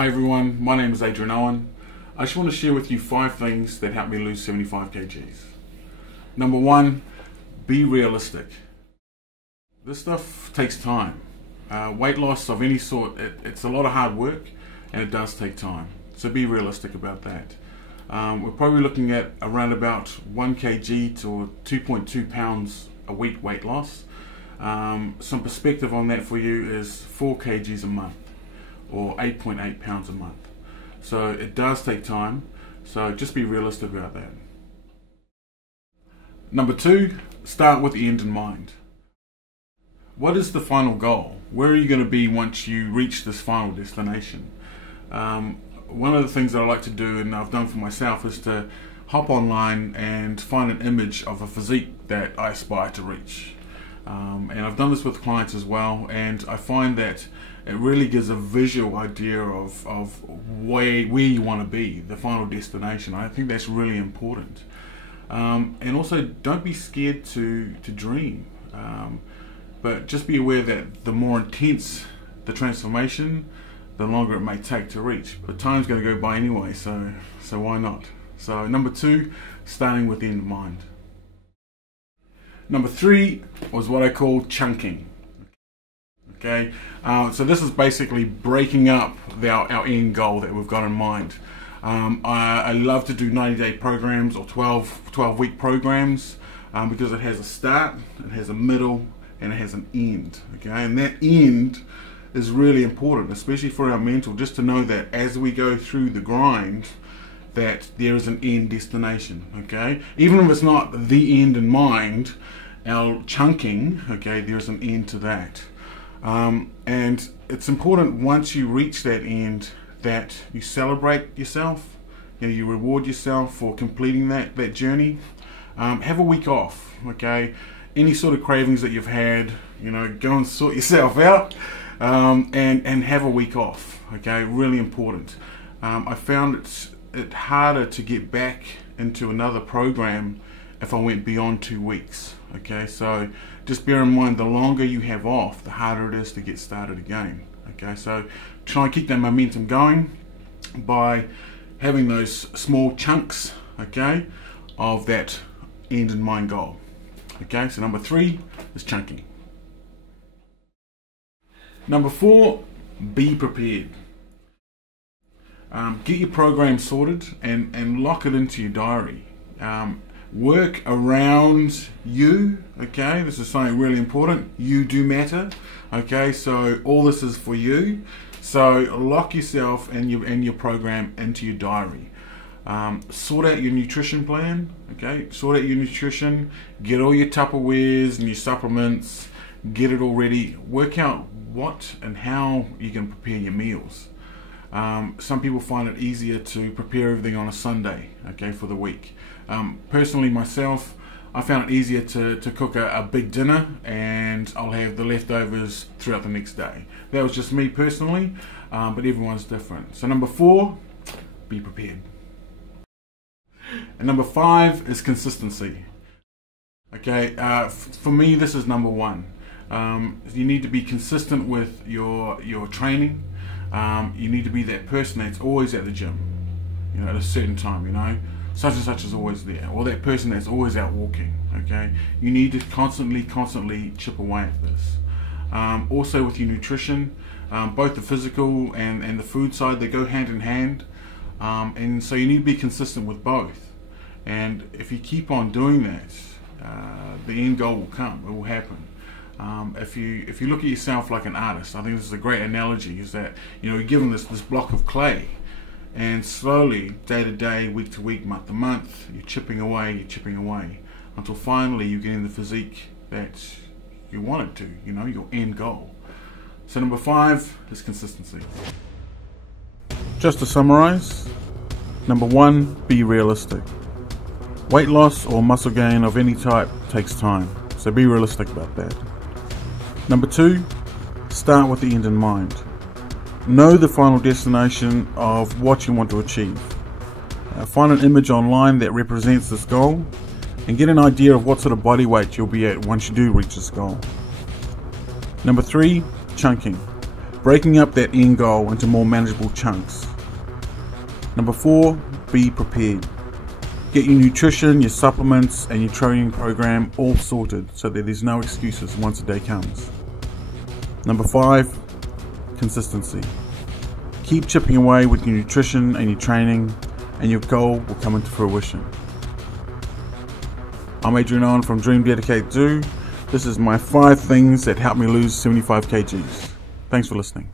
Hi everyone, my name is Adrian Owen. I just want to share with you 5 things that helped me lose 75 kgs. Number 1, be realistic. This stuff takes time. Weight loss of any sort, it's a lot of hard work and it does take time. So be realistic about that. We're probably looking at around about 1 kg to 2.2 pounds a week weight loss. Some perspective on that for you is 4 kgs a month or 8.8 pounds a month. So it does take time, so just be realistic about that. Number 2, start with the end in mind. What is the final goal? Where are you going to be once you reach this final destination? One of the things that I like to do, and I've done for myself, is to hop online and find an image of a physique that I aspire to reach. And I've done this with clients as well, and I find that it really gives a visual idea of where you want to be, the final destination. I think that's really important. And also, don't be scared to dream, but just be aware that the more intense the transformation, the longer it may take to reach. But time's going to go by anyway, so why not? So number 2, starting with the end in mind. Number 3 was what I call chunking. Okay, so this is basically breaking up our end goal that we've got in mind. I love to do 90-day programs or 12-week programs because it has a start, it has a middle, and it has an end. Okay, and that end is really important, especially for our mental, just to know that as we go through the grind, that there is an end destination. Okay, even if it's not the end in mind, our chunking, okay, there's an end to that. And it's important once you reach that end that you celebrate yourself, you reward yourself for completing that journey. Have a week off, okay? Any sort of cravings that you've had, go and sort yourself out, and have a week off, okay? Really important. I found it harder to get back into another program if I went beyond 2 weeks. Okay, so just bear in mind, the longer you have off, the harder it is to get started again. Okay, so try and keep that momentum going by having those small chunks, okay, of that end in mind goal. Okay, so number 3 is chunking. Number 4, be prepared. Get your program sorted and lock it into your diary. Work around you, okay? This is something really important. You do matter, okay? So all this is for you. So lock yourself and your program into your diary. Sort out your nutrition plan, okay? Sort out your nutrition. Get all your Tupperwares and your supplements. Get it all ready. Work out what and how you can prepare your meals. Some people find it easier to prepare everything on a Sunday, okay, for the week. Personally, myself, I found it easier to cook a big dinner, and I'll have the leftovers throughout the next day. That was just me personally, but everyone's different. So number 4, be prepared. And number 5 is consistency. Okay, for me, this is number 1. You need to be consistent with your training. You need to be that person that's always at the gym, at a certain time, such and such is always there, or that person that's always out walking. Okay, you need to constantly chip away at this. Also with your nutrition, both the physical and the food side, they go hand in hand, and so you need to be consistent with both. And if you keep on doing that, the end goal will come, it will happen. If you look at yourself like an artist, I think this is a great analogy, is that you're given this block of clay, and slowly, day to day, week to week, month to month, you're chipping away until finally you get in the physique that you wanted to, your end goal. So number 5 is consistency. Just to summarize, number 1, be realistic. Weight loss or muscle gain of any type takes time, so be realistic about that. Number 2, start with the end in mind. Know the final destination of what you want to achieve. Find an image online that represents this goal and get an idea of what sort of body weight you'll be at once you do reach this goal. Number 3, chunking. breaking up that end goal into more manageable chunks. Number 4, be prepared. Get your nutrition, your supplements and your training program all sorted so that there's no excuses once a day comes. Number 5, consistency. Keep chipping away with your nutrition and your training and your goal will come into fruition. I'm Adrian Owen from Dream Dedicated Do. This is my 5 things that helped me lose 75 kgs. Thanks for listening.